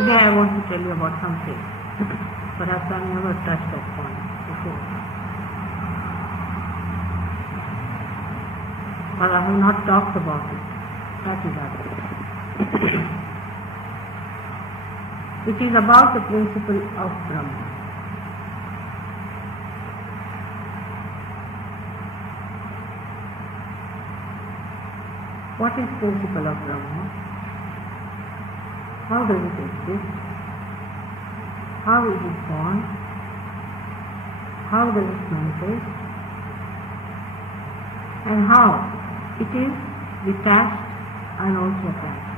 Today I want to tell you about something. Perhaps I have never touched that point before. But I have not talked about it. That is it. It is about the principle of Brahma. What is principle of Brahma? How does it exist? How is it born? How does it manifest? And how it is detached and also attached.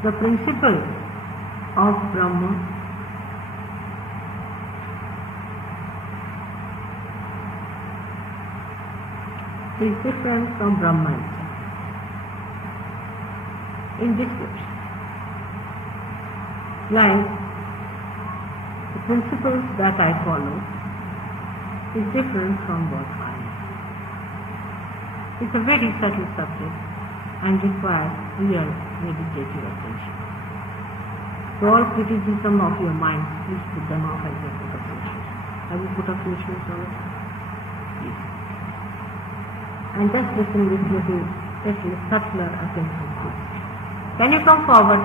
The principle of Brahma is different from Brahma itself in description. Like the principles that I follow is different from what I am. It's a very subtle subject and requires real meditative attention. So all criticism of your mind, please put them off as you put up finishers. Have you put up finishers already? Yes. And just listen with little subtler attention. Can you come forward?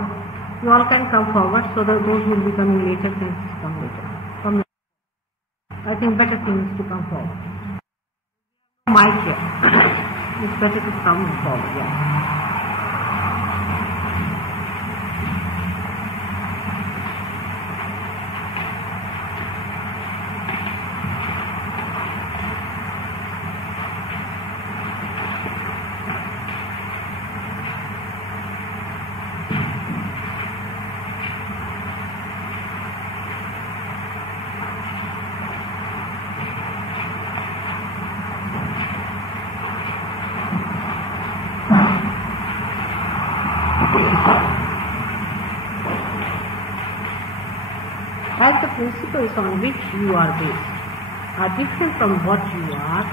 You all can come forward so that those will be coming later, then come later. Come later. I think better thing is to come forward. Mic here. It's better to come forward, yeah. As the principles on which you are based are different from what you are,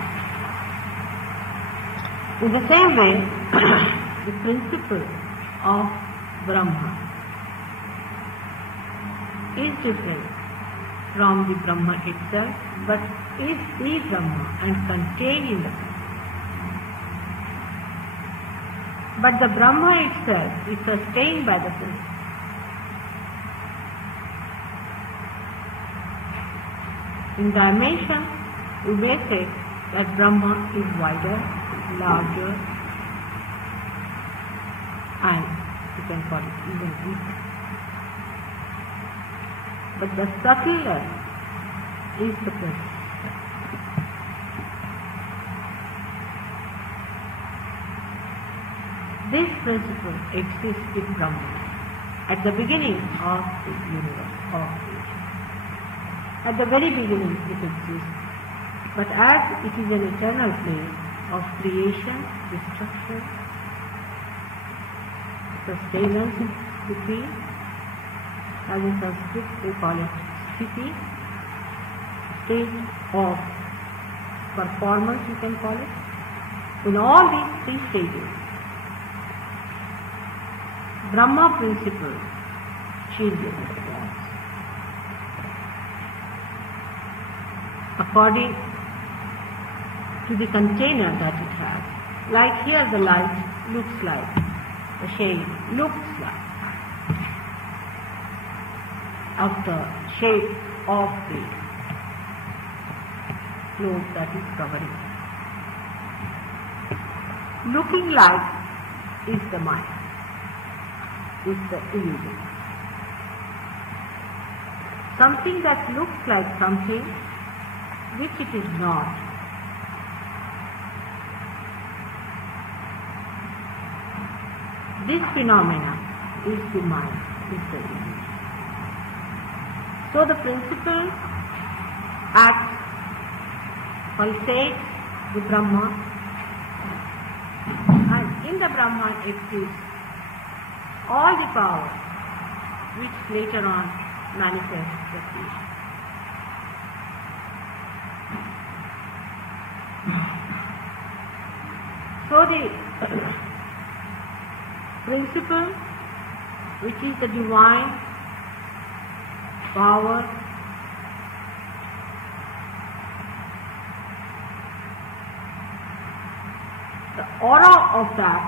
in the same way, the principle of Brahma is different from the Brahma itself, but is the Brahma and contained in the Brahma. But the Brahma itself is sustained by the principle. In dimension, you may say that Brahma is wider, larger, and you can call it even deeper. But the subtler is the principle. This principle exists in Brahma at the beginning of the universe, of creation. At the very beginning it exists, but as it is an eternal plane of creation, destruction, sustenance between, as in Sanskrit they call it sthiti, state of performance you can call it. In all these three stages, Brahma principle changes according to the container that it has. Like here the light looks like, the shade looks like of the shape of the cloth that is covering. Looking like is the mind, is the illusion. Something that looks like something which it is not. This phenomena is the mind, is the illusion. So the principle acts, pulsates the Brahma, and in the Brahma exists all the power which later on manifests the creation. So the principle, which is the divine power, the aura of that,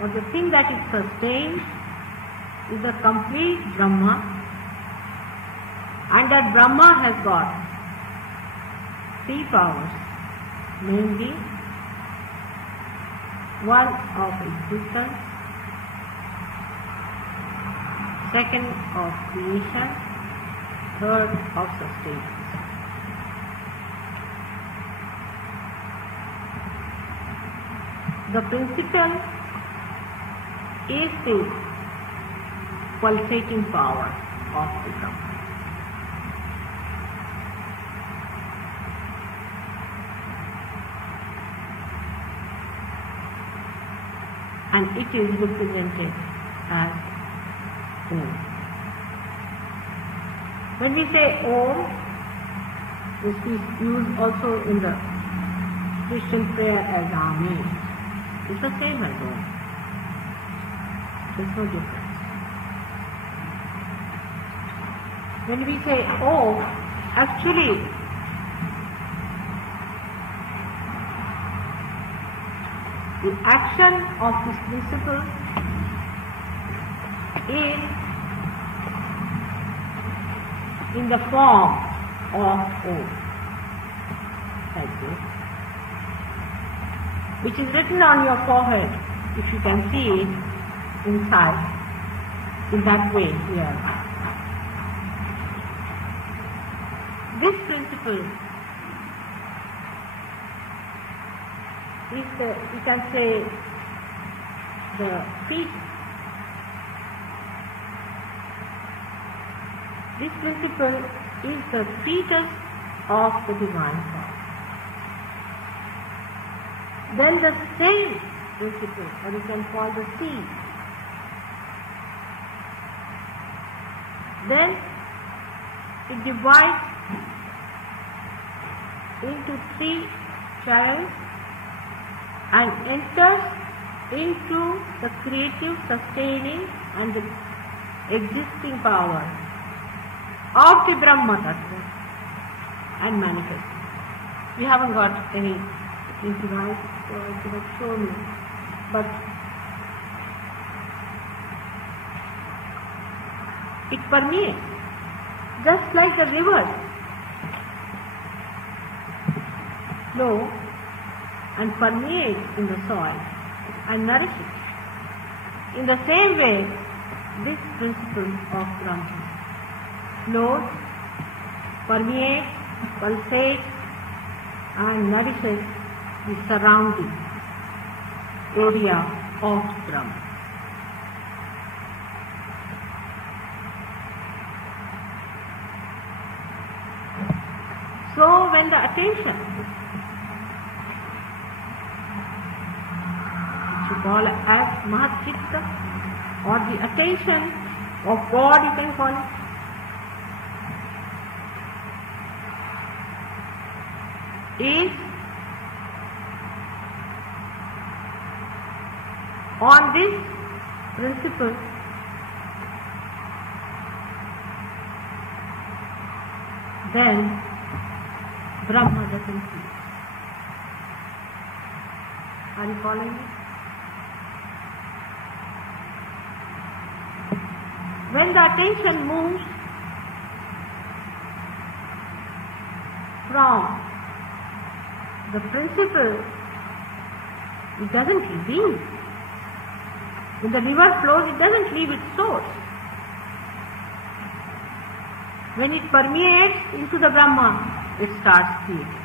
or the thing that it sustains, is the complete Brahma, and that Brahma has got three powers, namely one of existence, second of creation, third of sustenance. The principle is the pulsating power of the Brahma. And it is represented as Om. When we say Om, this is used also in the Christian prayer as Amen. It's the same as Om. There's no difference. When we say Om, actually the action of this principle is in the form of Om, like this, which is written on your forehead, if you can see it inside, in that way here. This principle is the, you can say, the feet. This principle is the fetus of the divine power. Then the same principle, or you can call the seed, then it divides into three channels and enters into the creative, sustaining and the existing power of the Brahma Tattva and manifests. We haven't got any device, so I could have shown you, but it permeates, just like the rivers flow and permeate in the soil and nourish it. In the same way, this principle of Brahma flows, permeates, pulsates and nourishes the surrounding area of Brahma. So when the attention, which you call as Mahachitta, or the attention of God, you can call it, is on this principle, then Brahma doesn't cease. Are you following me? When the attention moves from the principle, it doesn't leave. When the river flows, it doesn't leave its source. When it permeates into the Brahma, it starts creating.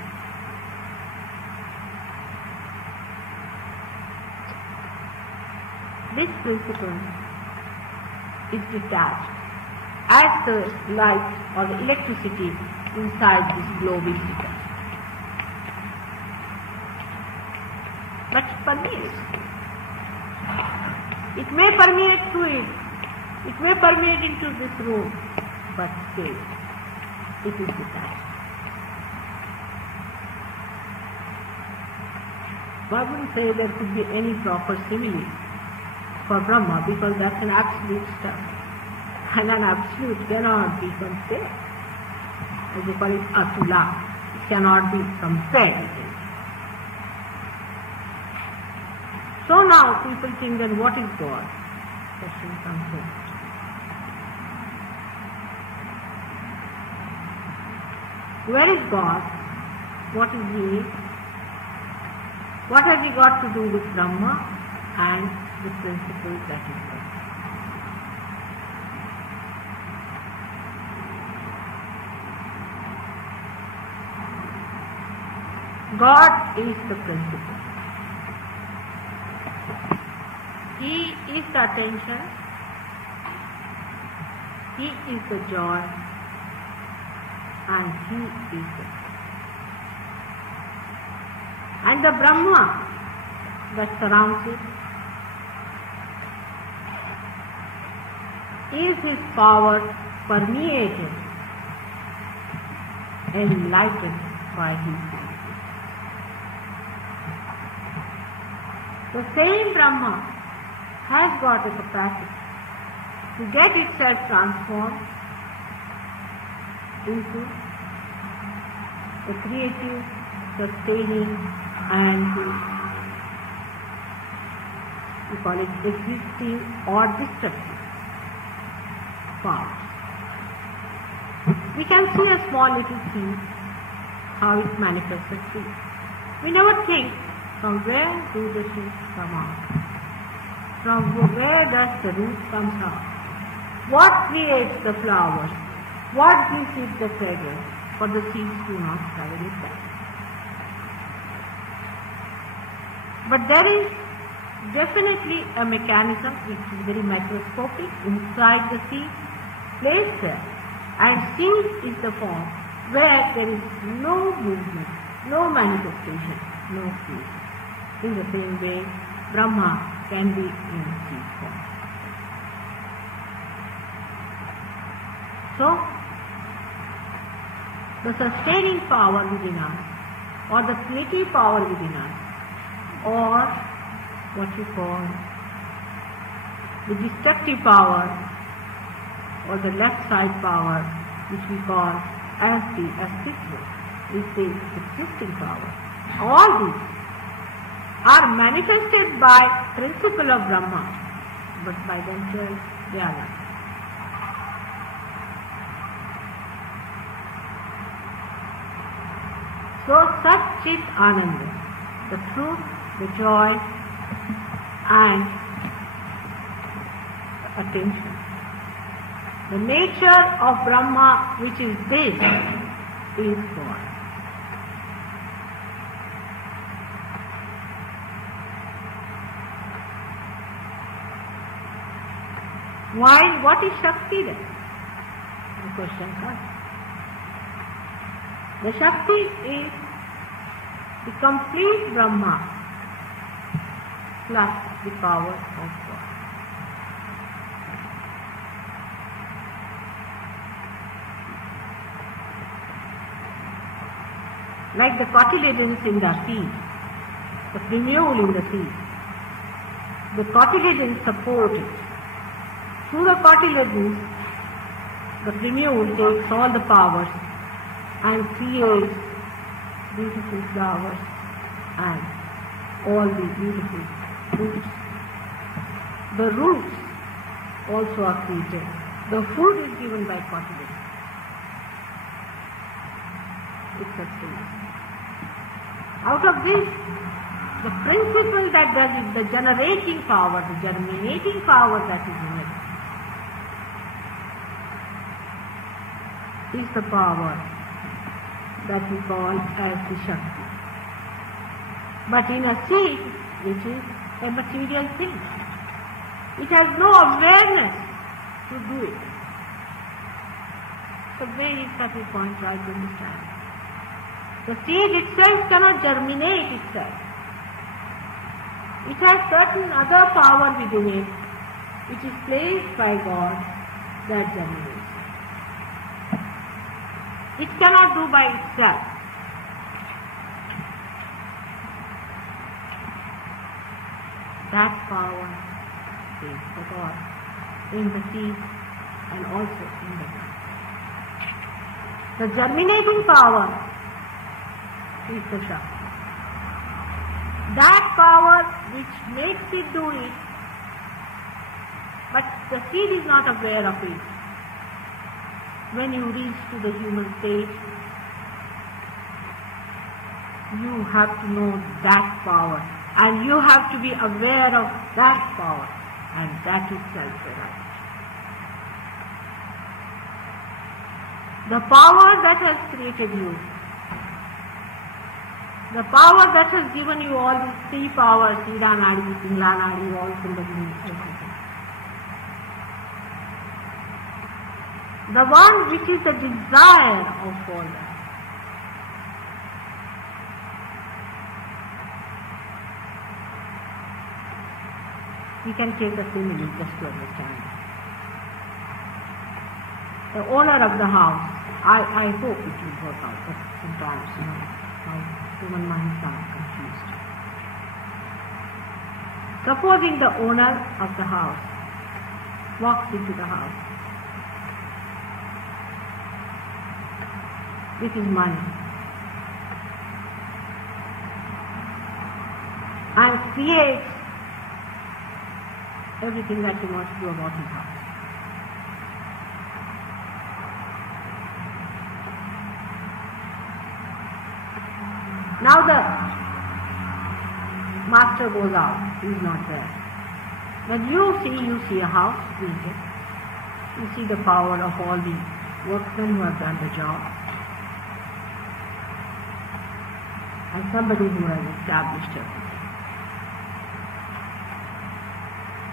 This principle is detached as the light or the electricity inside this glowing ether. But it permeates. It may permeate through it It may permeate into this room, but still it is detached. One wouldn't say there could be any proper simile for Brahma because that's an absolute stuff. And an absolute cannot be compared. As they call it atula. It cannot be compared. So now people think then what is God? Question comes in. Where is God? What is He? What has He got to do with Brahma and the principle that is there? God is the principle. He is the attention. He is the joy. And He is the... And the Brahma that surrounds it is His power permeated, enlightened by His. The same Brahma has got the capacity to get itself transformed into the creative, sustaining, and we call it existing or destructive power. We can see a small little seed, how it manifests a tree. We never think, from where do the shoots come out? From where does the root come out? What creates the flowers? What gives it the fragrance? For the seeds do not travel it back. But there is definitely a mechanism which is very microscopic inside the seed, placed there. And seed is the form where there is no movement, no manifestation, no creation. In the same way, Brahma can be in seed form. So, the sustaining power within us, or the creative power within us, or what you call the destructive power, or the left side power, which we call as the astikva, is the existing power. All these are manifested by principle of Brahma, but by themselves they are not. So Sat Chit Ananda, the truth, the joy and the attention. The nature of Brahma, which is this, is God. Why? What is Shakti then? The question comes. The Shakti is the complete Brahma plus the power of God. Like the cotyledons in the seed, the primule in the seed, the cotyledons support it. Through the cotyledons, the primule takes all the powers and creates beautiful flowers and all the beautiful fruits. The roots also are created. The food is given by cotyledons. It sustains. Out of this, the principle that does it, the generating power, the germinating power that is in it, is the power that we call as the Shakti. But in a seed, which is a material thing, it has no awareness to do it. It's a very subtle point to understand. The seed itself cannot germinate itself. It has certain other power within it which is placed by God, that germinates. It cannot do by itself. That power is the God in the seed and also in the plant. The germinating power is the Shakti. That power which makes it do it, but the seed is not aware of it. When you reach to the human stage, you have to know that power, and you have to be aware of that power, and that is self-realization. The power that has created you, the power that has given you all these three powers, Ida Nadi, Pingla Nadi, all Kundalini, everything. The one which is the desire of all that. We can take a simile just to understand. The owner of the house, I hope it will work out, but sometimes, how human minds are confused. Supposing the owner of the house walks into the house with his money and creates everything that he wants to do about his house. Now the master goes out, he is not there. When you see a house created, you see the power of all the workmen who have done the job, and somebody who has established everything.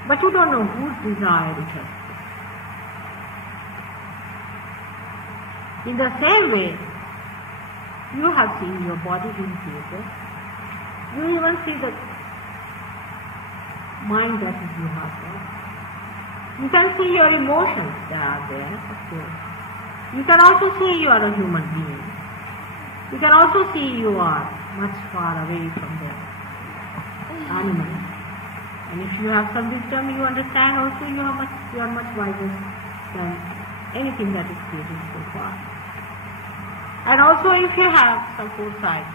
But you don't know whose desire it has. In the same way, you have seen your body being created. You even see the mind that is you have there. You can see your emotions that are there, of course. You can also see you are a human being. You can also see you are much far away from the animals. And if you have some wisdom, you understand also you are much wiser than anything that is created so far. And also if you have some foresight,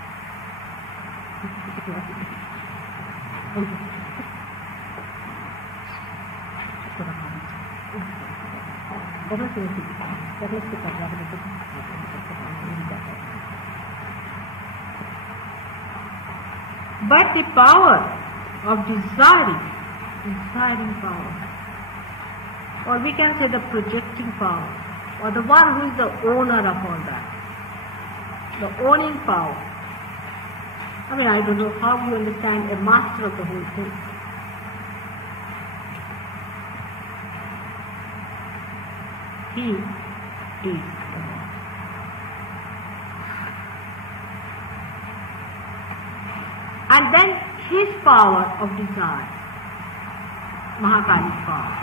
but the power of desiring power, or we can say the projecting power, or the one who is the owner of all that, the owning power. I mean, I don't know how you understand a master of the whole thing. He is the Lord. And then his power of desire, Mahakali's power,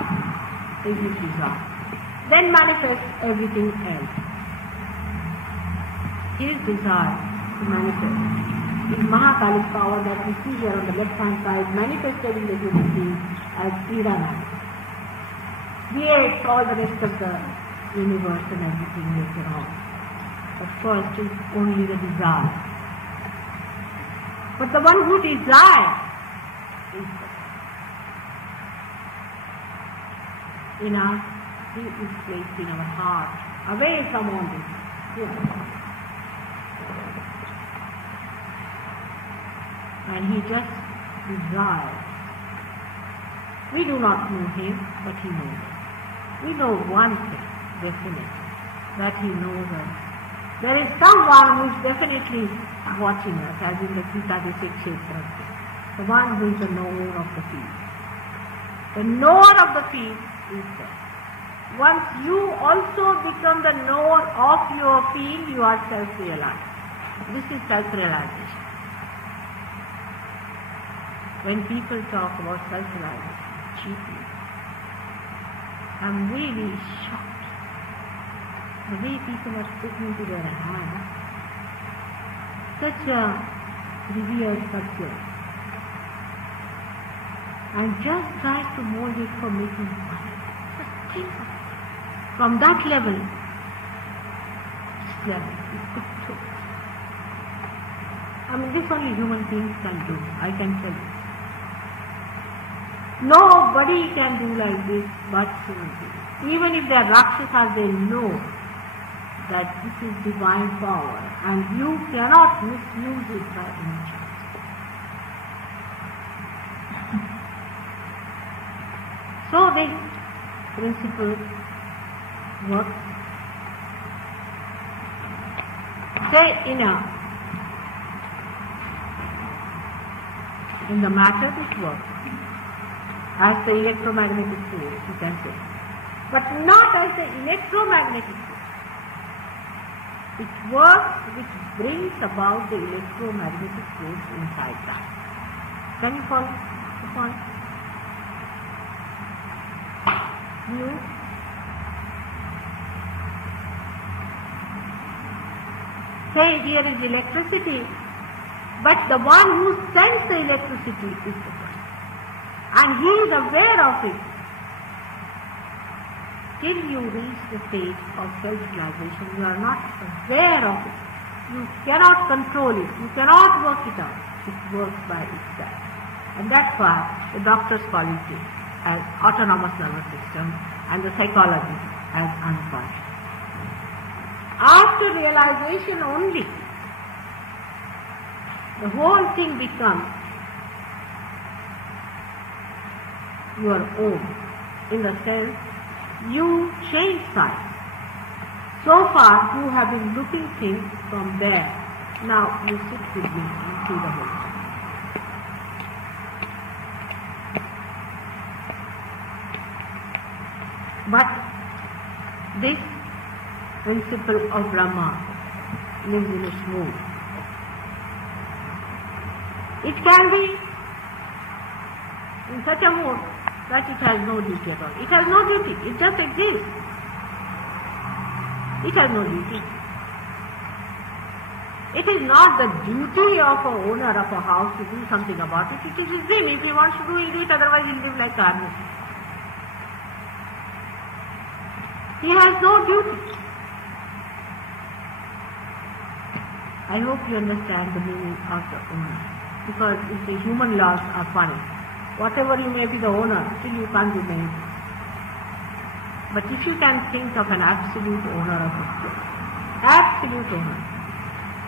is his desire, then manifests everything else. His desire to manifest is Mahakali's power that we see here on the left hand side, manifested in the human being as Irana. Creates all the rest of the universe and everything later on. But first is only the desire. But the one who desires is in us, he is placed in our heart, away from all this. Yes. And he just desires. We do not know him, but he knows us. We know one thing, definitely, that he knows us. There is someone who is definitely watching us, as in the Sita Kshetra, the one who is the knower of the field. The knower of the field is there. Once you also become the knower of your field, you are self-realized. This is self-realization. When people talk about self-realization cheaply, I'm really shocked. The way people are sticking to their hands. Such a revered subject. And just try to mold it for making money. Just think of it. From that level, this level, you could do. I mean, this only human beings can do, I can tell you. Nobody can do like this but human beings. Even if they are Rakshasas, they know that this is divine power and you cannot misuse it by any chance. So this principle works. Say in the matter it works. As the electromagnetic force, you can say. But not as the electromagnetic force. It works which brings about the electromagnetic force inside that. Can you follow the point? You? Say here is electricity, but the one who sends the electricity is the person. And he is aware of it. Till you reach the stage of self-realization, you are not aware of it. You cannot control it. You cannot work it out. It works by itself. And that's why the doctors call it as autonomous nervous system and the psychology as unconscious. After realization only, the whole thing becomes your own, in the sense you change size. So far you have been looking things from there. Now you sit with me and see the whole thing. But this principle of Brahma lives in its mood. It can be in such a mood that it has no duty at all. It has no duty. It just exists. It has no duty. It is not the duty of an owner of a house to do something about it. It is his whim. If he wants to do, he'll do it. Otherwise, he'll live like a hermit. He has no duty. I hope you understand the meaning of the owner. Because if the human laws are funny, whatever you may be the owner, still you can't do many things. But if you can think of an absolute owner of a place, absolute owner.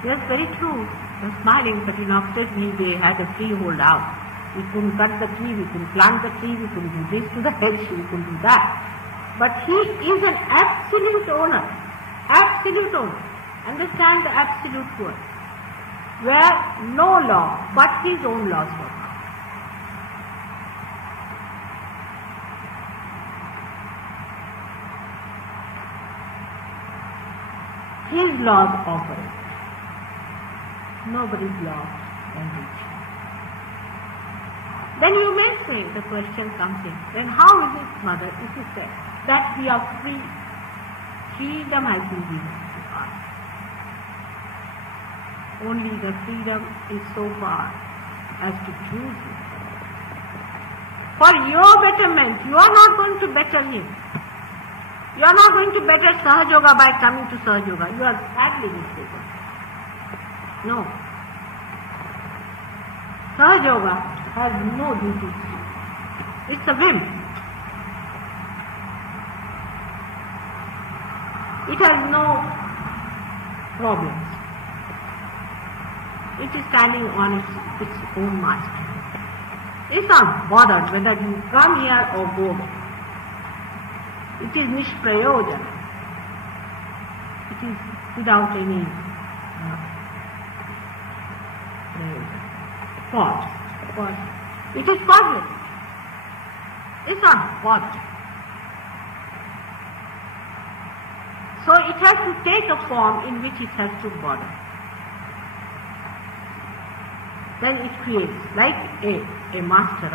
Yes, very true. You're smiling, but in upstairs they had a freehold house. We couldn't cut the tree, we couldn't plant the tree, we couldn't do this to the hedge, we couldn't do that. But he is an absolute owner. Absolute owner. Understand the absolute word. Where no law but his own laws work. His laws operate. Nobody's law can reach. Then you may say, the question comes in, then how is it, Mother, if you say that we are free? Freedom has been given to us. Only the freedom is so far as to choose it. For your betterment, you are not going to better him. You are not going to better Sahaj by coming to Sahaj. You are sadly mistaken. No. Sahaj has no duty. It's a whim. It has no problems. It is standing on its own master. It's not bothered whether you come here or go there. It is nishprayojan. It is without any cause. It is causeless. It's not bothered. So it has to take a form in which it has to bother. Then it creates, like a master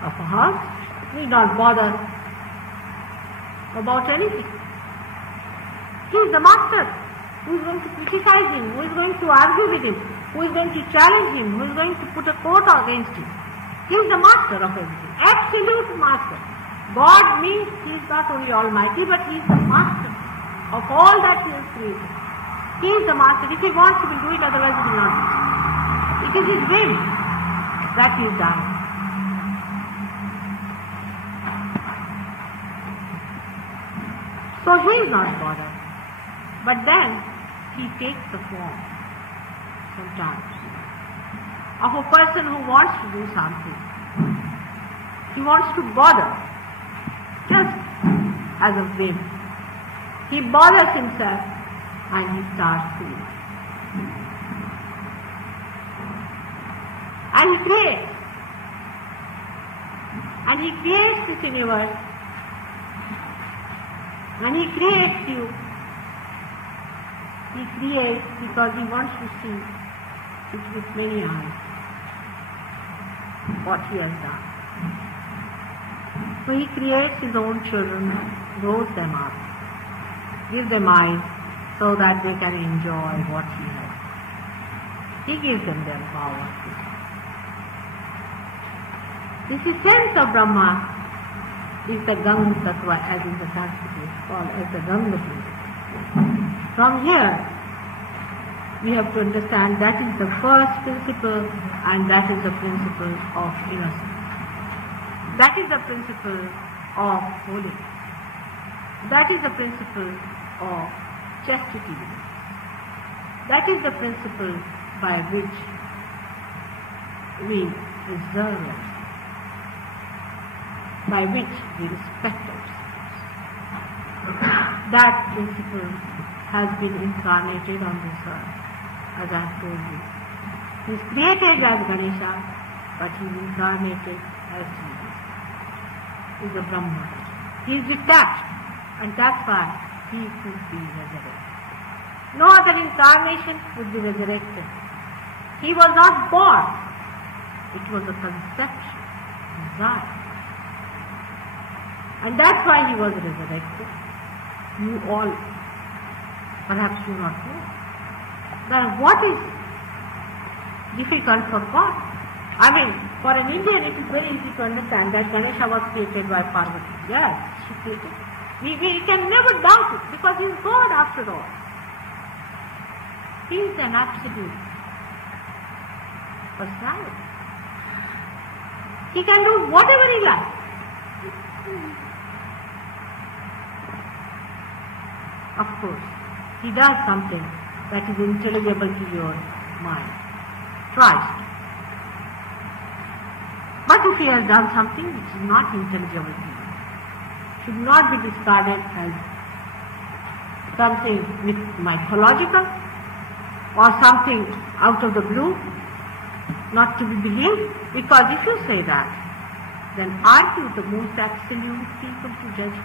of a house, need not bother about anything. He is the master. Who is going to criticize him? Who is going to argue with him? Who is going to challenge him? Who is going to put a quote against him? He is the master of everything. Absolute master. God means He is not only almighty, but He is the master of all that He has created. He is the master. If He wants, He will do it, otherwise He will not do it. It is His will that He is done. So He is not bothered. But then He takes the form sometimes of a person who wants to do something. He wants to bother, just as a whim. He bothers himself and he starts doing. And he creates. And he creates this universe. And he creates you. He creates because he wants to see it with many eyes what he has done. So he creates his own children, grows them up, gives them eyes so that they can enjoy what he has. He gives them their power. This essence of Brahma is the Ganga Tattva, as in the Sanskrit is called as the Ganga principle. From here, we have to understand that is the first principle and that is the principle of innocence. That is the principle of holiness. That is the principle of chastity. That is the principle by which we preserve ourselves, by which we respect ourselves. That principle has been incarnated on this earth, as I have told you. He is created as Ganesha, but he is incarnated as Jesus. He is a Brahma. He is detached, and that's why he could be resurrected. No other incarnation could be resurrected. He was not born. It was a conception, desire. And that's why he was resurrected. You all perhaps do not know. Now what is difficult for God? I mean, for an Indian it is very easy to understand that Ganesha was created by Parvati. Yes, she created. We can never doubt it because he is God after all. He is an absolute personality. He can do whatever he likes. Of course, he does something that is intelligible to your mind. Tries to. But if he has done something which is not intelligible to you, should not be discarded as something mythological or something out of the blue, not to be believed, because if you say that, then aren't you the most absolute people to judge?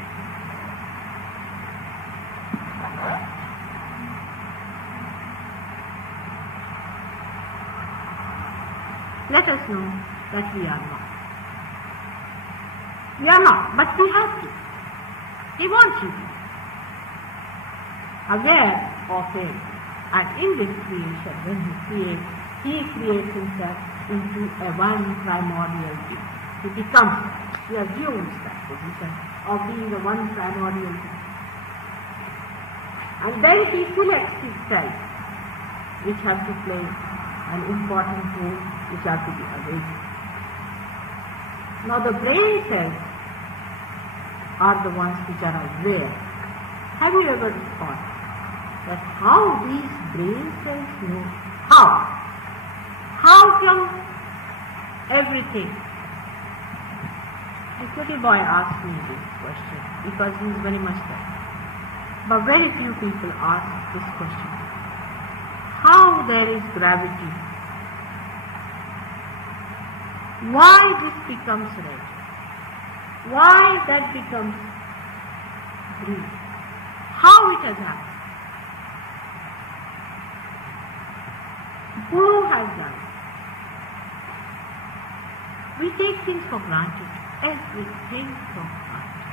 Let us know that we are not. We are not, but we have to. He wants you to be aware of him. And in this creation, when he creates himself into a one primordial being. He becomes, he assumes that position of being the one primordial being. And then he selects his cells, which have to play an important role, which are to be awakened. Now the brain cells are the ones which are aware. Have you ever thought that how these brain cells know? How come everything? This little boy asked me this question because he is very much there. But very few people ask this question. How there is gravity? Why this becomes red? Why that becomes green? How it has happened? Who has done it? We take things for granted. everything for granted.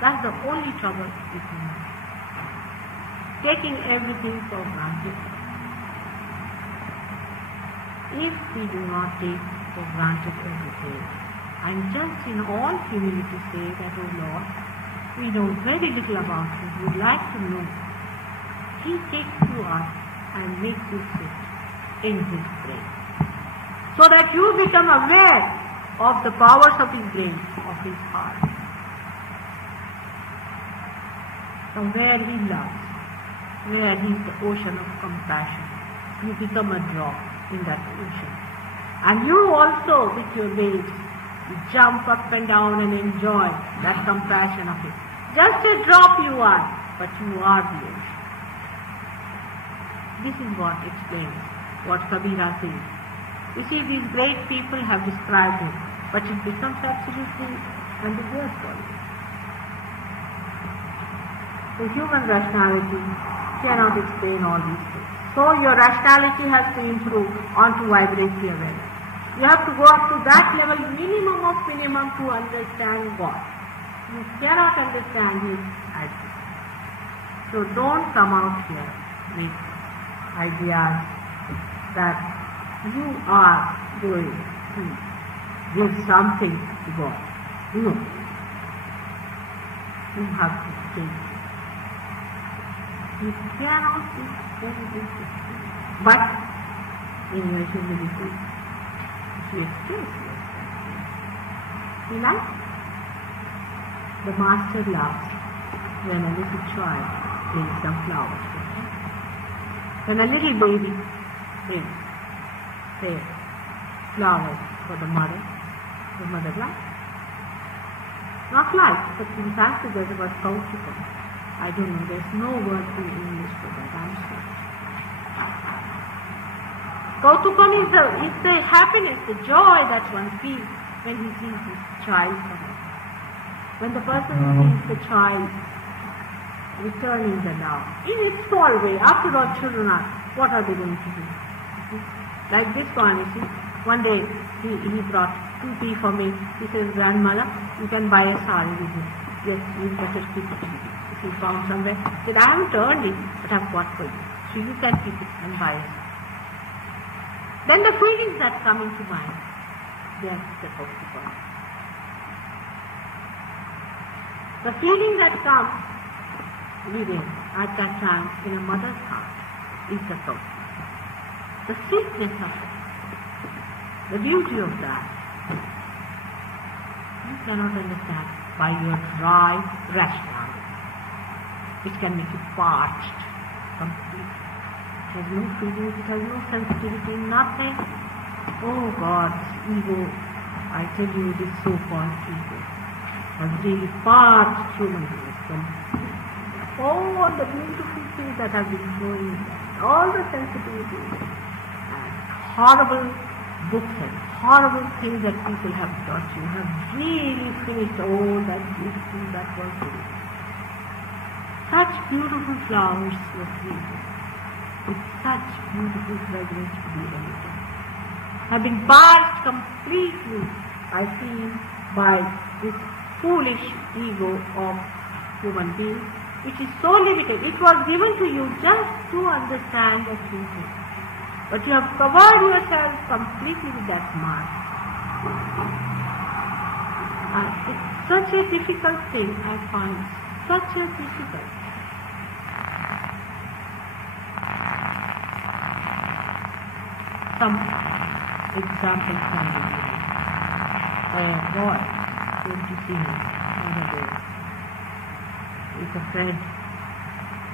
That's the only trouble with human. Taking everything for granted. If we do not take for granted everything, and just in all humility say that, oh Lord, we know very little about you, we would like to know. He takes you up and makes you sit in His brain, so that you become aware of the powers of His brain, of His heart. From where He loves, where He is the ocean of compassion, you become a drop in that ocean. And you also, with your waves, you jump up and down and enjoy that compassion of it. Just a drop you are, but you are the ocean. This is what explains what Kabira says. You see, these great people have described it, but it becomes absolutely ambiguous for you. The human rationality cannot explain all these things. So your rationality has to improve onto vibratory awareness. You have to go up to that level, minimum of minimum, to understand God. You cannot understand His ideas. So don't come out here with ideas that you are going to give something to God. No. You have to take it. You cannot do anything. But in your humility, you express yourself. Like the master loves when a little child brings some flowers to him. When a little baby brings, say, flowers for the mother likes. Not like, but in Sanskrit there's a word kautukam. I don't know, there's no word in English for that, I'm sorry. Kautukam is the happiness, the joy that one feels when he sees his child come out. When the person sees the child returning the love, in its small way. After all, children are, what are they going to do? Like this one, you see, one day he brought 2 pea for me. He says, grandmother, you can buy a sari with me. Yes, you better keep it. If you found somewhere. He said, I haven't earned it, but I've got for you. So you can keep it and buy it. Then the feelings that come into mind, that's the kautukam. The feeling that comes within at that time in a mother's heart is the kautukam. The sweetness of it, the beauty of that, you cannot understand by your dry rationality, which can make you parched completely. It has no feelings, it has no sensitivity, nothing. Oh God, this ego, I tell you, this so-called ego has really parched human beings. All the beautiful things that have been flowing, all the sensitivities, and horrible books and horrible things that people have taught you have really finished all that beauty that was there. Such beautiful flowers were created, with such beautiful fragrance to be emitted, have been parched completely, I feel, by this foolish ego of human beings, which is so limited. It was given to you just to understand the truth. But you have covered yourself completely with that mask. It's such a difficult thing, I find. Such a difficult. Some examples can be given. A boy came to see me the other day. It's a friend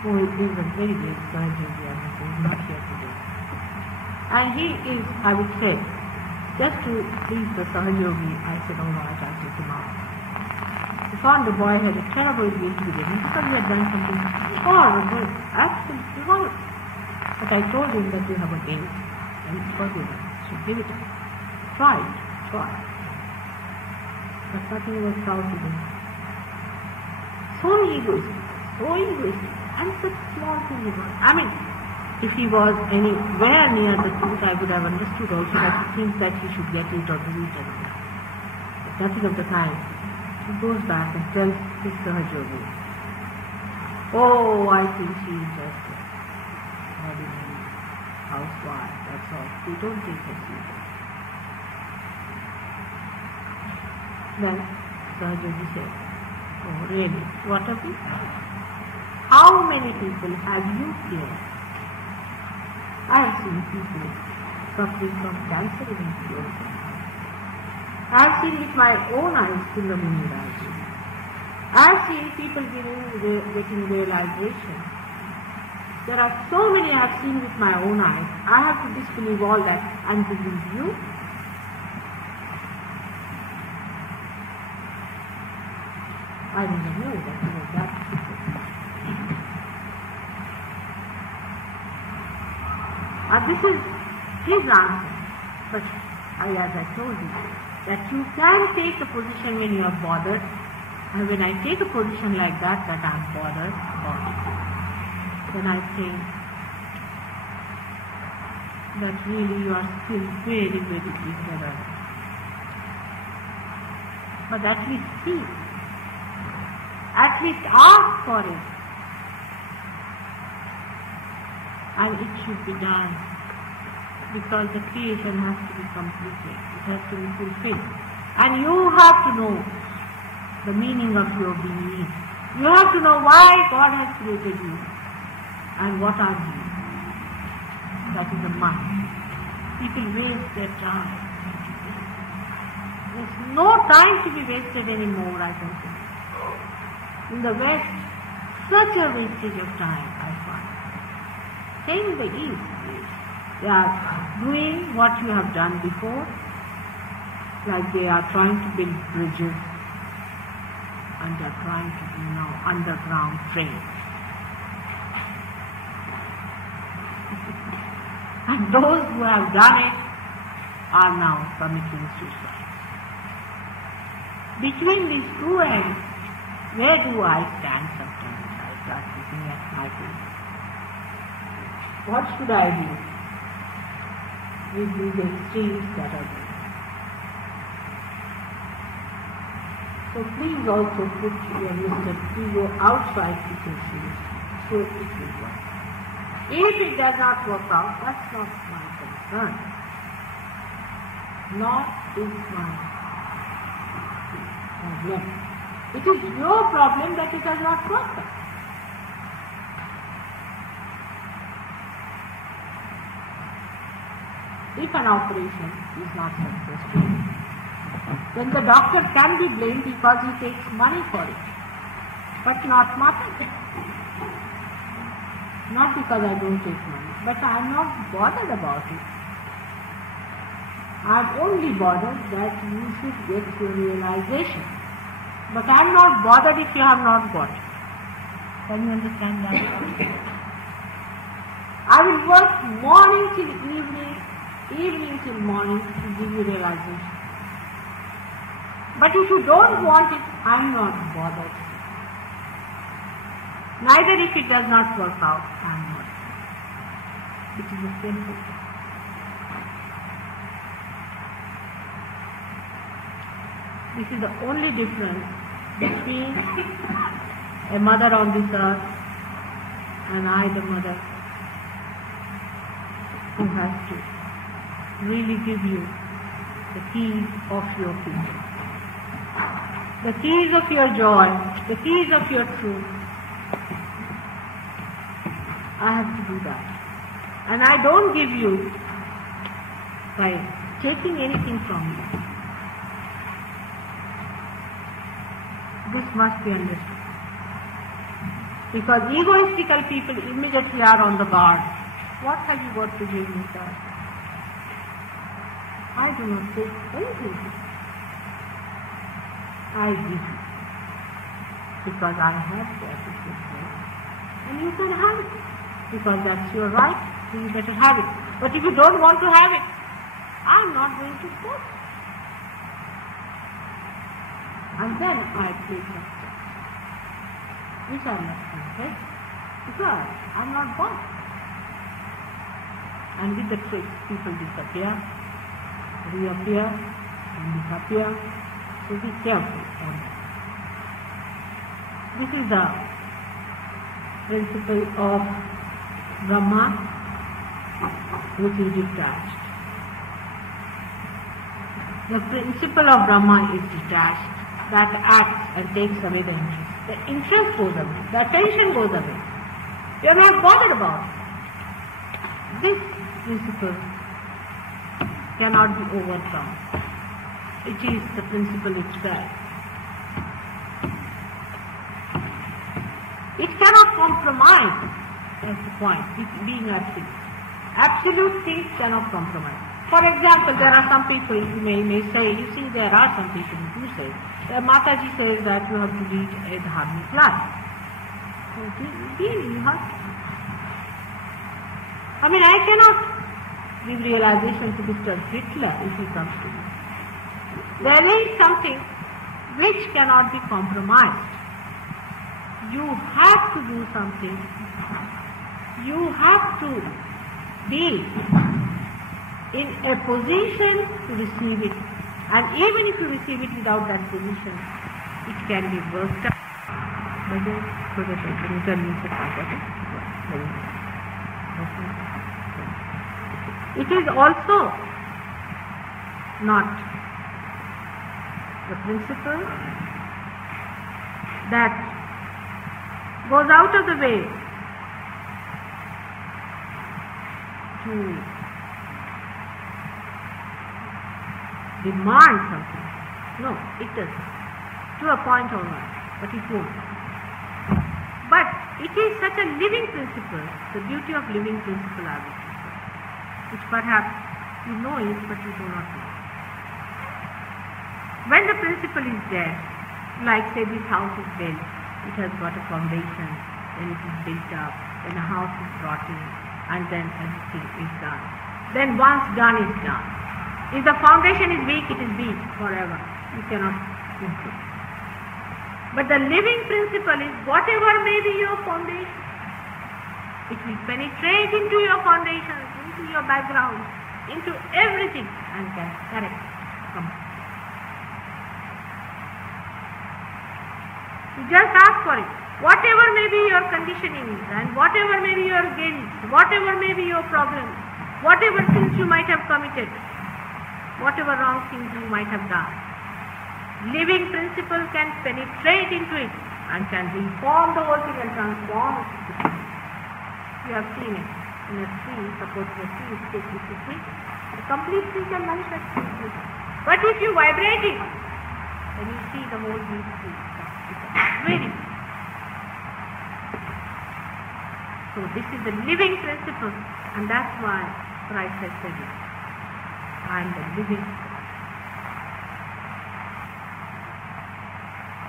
who is a very great surgeon here, who is not here today. And he is, I would say, just to please the Sahajogi, I said, oh Lord, I'll take him out. I found the boy had a terrible guilt within him because he had done something horrible, absolutely horrible. But I told him that you have a guilt and it's forgiven, so give it up. Try it, try. But nothing was out with him. So egoistic, and such small thing he was. I mean, if he was anywhere near the truth, I would have understood also that he thinks that he should get it or do it. But nothing of the kind. He goes back and tells his Sahajya, oh, I think she is just an ordinary housewife, that's all. We don't take her seriously. Then Sahajya said, oh really, what of it? How many people have you here? I have seen people suffering from cancer in India. I have seen with my own eyes Kundalini rising. I have seen people getting realization. There are so many I have seen with my own eyes. I have to disbelieve all that and believe you. I never knew that he was that. This is his answer. But as I told you, that you can take a position when you are bothered, and when I take a position like that I am bothered about it, then I think that really you are still very, very ignorant. But at least see, at least ask for it, and it should be done, because the creation has to be completed, it has to be fulfilled. And you have to know the meaning of your being. You have to know why God has created you and what are you. That is the mind. People waste their time. There's no time to be wasted anymore, I can say. In the West, such a wastage of time, I find. Same in the East. They are doing what you have done before, like they are trying to build bridges and they are trying to do now underground trains. And those who have done it are now committing suicide. Between these two ends, where do I stand sometimes? I start looking at my face. What should I do with these extremes that are there? So please also put your Mr. Ego outside people's shoes, so it will work. If it does not work out, that's not my concern. Not is my problem. It is your problem that it does not work out. If an operation is not successful, then the doctor can be blamed because he takes money for it, but not Mataji. Not because I don't take money, but I am not bothered about it. I am only bothered that you should get your realization. But I am not bothered if you have not got it. Can you understand that? I will work morning till evening, evening till morning to give you realization. But if you don't want it, I am not bothered. Neither if it does not work out, I am not. It is a simple. This is the only difference between a mother on this earth and I, the mother, who has to really give you the keys of your kingdom. The keys of your joy, the keys of your truth. I have to do that. And I don't give you by taking anything from you. This must be understood. Because egoistical people immediately are on the guard. What have you got to give me, sir? I do not take anything. I give you. Because I have to appreciate it. And you can have it. Because that's your right, so you better have it. But if you don't want to have it, I'm not going to force it. And then I take that step, which I must confess, because I'm not born. And with the tricks, people disappear, reappear, and disappear. So be careful on that. This is the principle of Brahma, which is detached. The principle of Brahma is detached, that acts and takes away the interest. The interest goes away, the attention goes away. You are not bothered about it. This principle cannot be overcome. It is the principle itself. It cannot compromise. That's the point. It being absolute. Absolute things cannot compromise. For example, there are some people who may say, you see, there are some people who say, Mataji says that you have to lead a dharmic life. Really, you have to. I mean, I cannot give realization to Mr. Hitler if he comes to me. There is something which cannot be compromised. You have to do something. You have to be in a position to receive it. And even if you receive it without that position, it can be worked out. It is also not the principle that goes out of the way to demand something. No, it doesn't. To a point or not, but it won't. But it is such a living principle, the beauty of living principle, I would say, which perhaps you know it, but you do not know. When the principle is there, like say this house is built, it has got a foundation, then it is built up, then a house is brought in, and then everything is done. Then once done is done. If the foundation is weak, it is weak forever. You cannot do it. But the living principle is whatever may be your foundation, it will penetrate into your foundations, into your background, into everything, and can correct. You just ask for it. Whatever may be your conditioning, and whatever may be your guilt, whatever may be your problems, whatever sins you might have committed, whatever wrong things you might have done, living principle can penetrate into it and can reform the whole thing and transform it. You have seen it in a tree. Suppose the tree is taken to tree, the complete tree can manifest. But if you vibrate it, then you see the whole beauty. Very. So this is the living principle, and that's why Christ has said it. I am the living.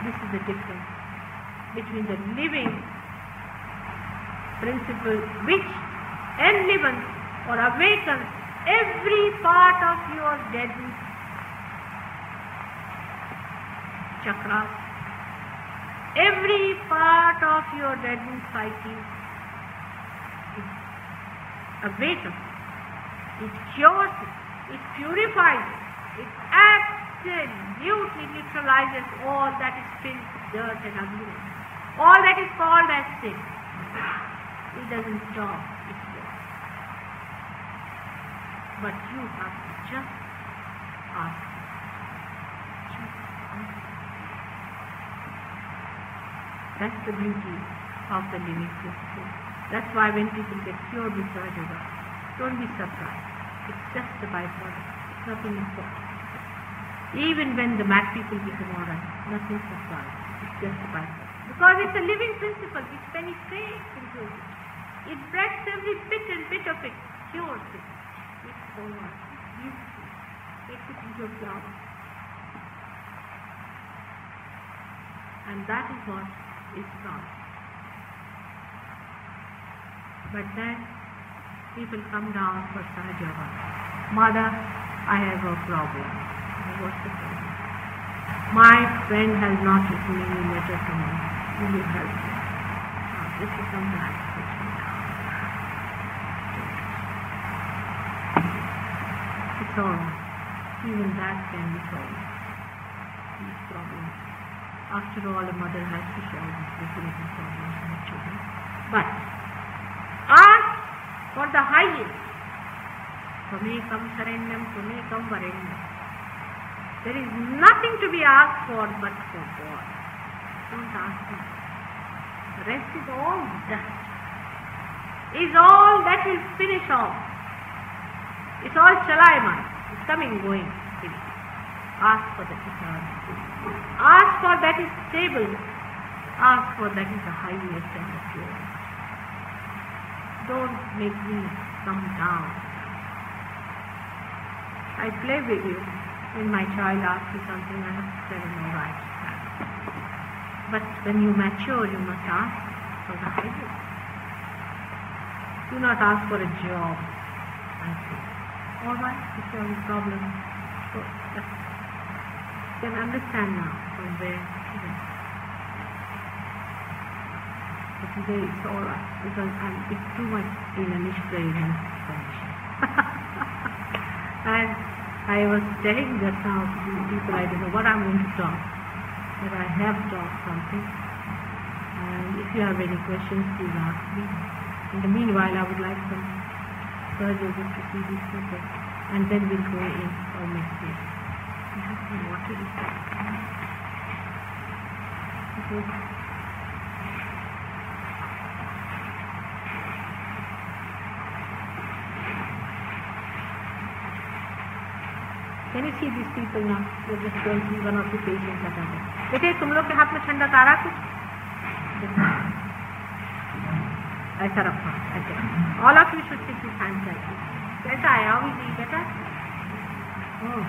This is the difference between the living principle which enlivens or awakens every part of your dead chakras, every part of your dead psyche. It awakens, it cures it, it purifies it, it absolutely neutralizes all that is filth, dirt and ugliness, all that is called as sin. It doesn't stop its work. But you have to just ask. That's the beauty of the living principle. That's why when people get cured with Sahajyoga, don't be surprised. It's just a byproduct. It's nothing important. Even when the mad people become alright, nothing surprised. It's just a byproduct. Because it's a living principle. It penetrates into it. It breaks every bit and bit of it, cures it. It's so much. It's beautiful. Takes it into a flower. And that is what is wrong. But then people come down for Sahajyoga. Mother, I have a problem. What's the problem? My friend has not written any letter to me. Will you help me? This is some bad. It's all right. Even that can be solved. These problems. After all, a mother has to share these little problems with her children. But ask for the highest. Tvamekam Sharenyam Tvamekam Varenyam. There is nothing to be asked for but for God. Don't ask Him. The rest is all dust. Is all that will finish off. It's all Chalayaman. It's coming, going, finish. Ask for that eternal. Ask for that is stable. Ask for that is the highest and the purest. Don't make me come down. I play with you. When my child asks you something, I have to tell him, all right. But when you mature, you must ask for the highest. Do not ask for a job. I say, all right, if you have a problem, so you can understand now from where it is. But today it's all right, because it's too much in a Nishprayan condition. And I was telling just now to these people, I don't know what I'm going to talk, but I have talked something. And if you have any questions, please ask me. In the meanwhile, I would like some surgeons to see these people, and then we'll go in for meditation. You have some water is Can you see these people now? We're just going to see one or two patients that are there. बेटे तुम लोग के हाथ में ठंडा तारा कुछ ऐसा रखो ऐसे. All of you should take your hands like this. कैसा है? How is he? Better? Oh.